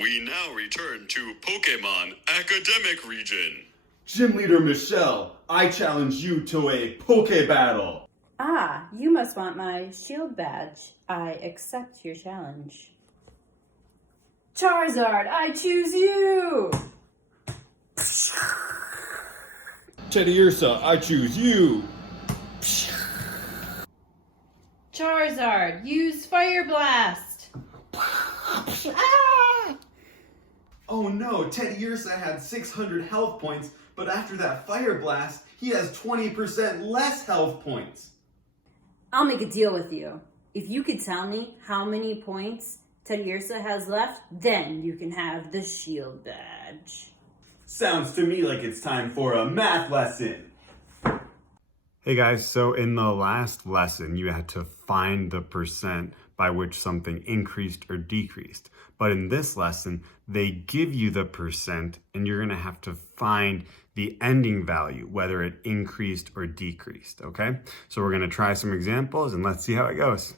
We now return to Pokemon Academic Region. Gym Leader Michelle, I challenge you to a Poke Battle. Ah, you must want my shield badge. I accept your challenge. Charizard, I choose you! Teddiursa, I choose you. Charizard, use Fire Blast! Ah! Oh no, Teddiursa had 600 health points, but after that Fire Blast, he has 20% less health points. I'll make a deal with you. If you could tell me how many points Teddiursa has left, then you can have the shield badge. Sounds to me like it's time for a math lesson. Hey guys, so in the last lesson, you had to find the percent by which something increased or decreased. But in this lesson, they give you the percent and you're gonna have to find the ending value, whether it increased or decreased, okay? So we're gonna try some examples and let's see how it goes.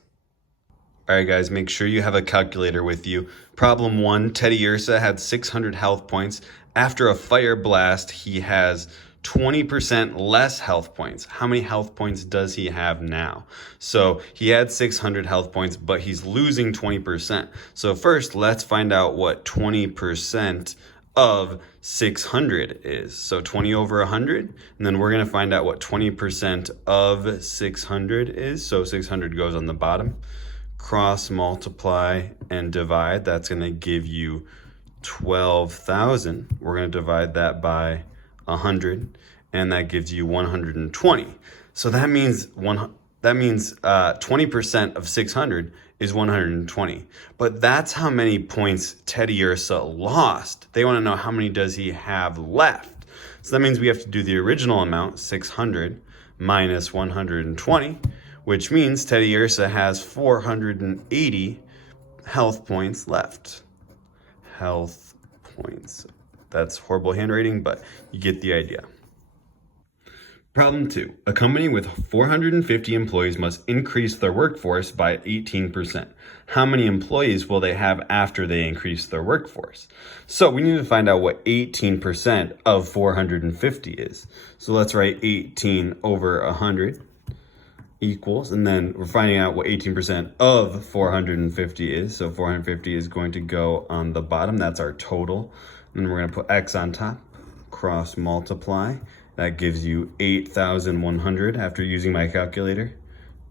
All right, guys, make sure you have a calculator with you. Problem 1, Teddiursa had 600 health points. After a fire blast, he has 20% less health points. How many health points does he have now? So he had 600 health points, but he's losing 20%. So first, let's find out what 20% of 600 is. So 20 over 100, and then we're gonna find out what 20% of 600 is. So 600 goes on the bottom. Cross multiply and divide, that's gonna give you 12,000. We're gonna divide that by 100, and that gives you 120. So that means 20% of 600 is 120. But that's how many points Teddiursa lost. They wanna know how many does he have left. So that means we have to do the original amount, 600 minus 120, which means Teddiursa has 480 health points left. Health points. That's horrible handwriting, but you get the idea. Problem 2. A company with 450 employees must increase their workforce by 18%. How many employees will they have after they increase their workforce? So we need to find out what 18% of 450 is. So let's write 18 over 100 equals, and then we're finding out what 18% of 450 is. So 450 is going to go on the bottom. That's our total. And then we're going to put X on top, cross multiply. That gives you 8,100 after using my calculator.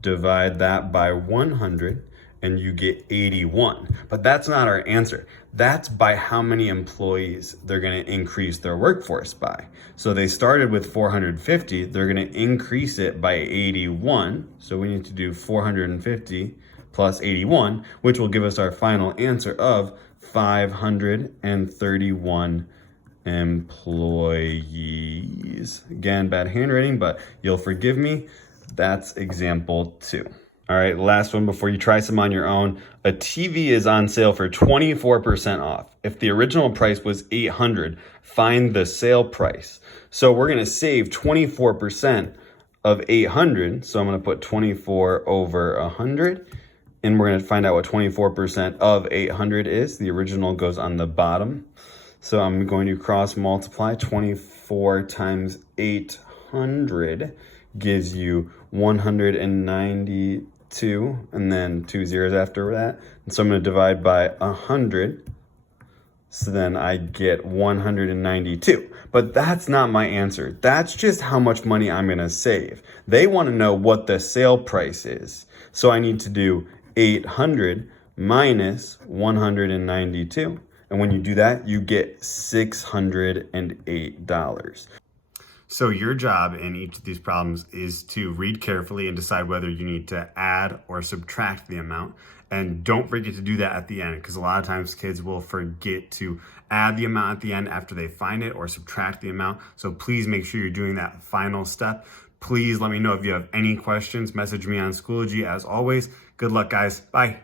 Divide that by 100 and you get 81. But that's not our answer. That's by how many employees they're gonna increase their workforce by. So they started with 450, they're gonna increase it by 81. So we need to do 450 plus 81, which will give us our final answer of 531 employees. Again, bad handwriting, but you'll forgive me. That's example 2. All right, last one before you try some on your own. A TV is on sale for 24% off. If the original price was $800, find the sale price. So we're gonna save 24% of 800. So I'm gonna put 24 over 100. And we're gonna find out what 24% of 800 is. The original goes on the bottom. So I'm going to cross multiply. 24 times 800 gives you 192, and then 2 zeros after that. And so I'm going to divide by 100. So then I get 192. But that's not my answer. That's just how much money I'm going to save. They want to know what the sale price is. So I need to do 800 minus 192. And when you do that, you get $608. So your job in each of these problems is to read carefully and decide whether you need to add or subtract the amount. And don't forget to do that at the end, because a lot of times kids will forget to add the amount at the end after they find it or subtract the amount. So please make sure you're doing that final step. Please let me know if you have any questions. Message me on Schoology as always. Good luck, guys. Bye.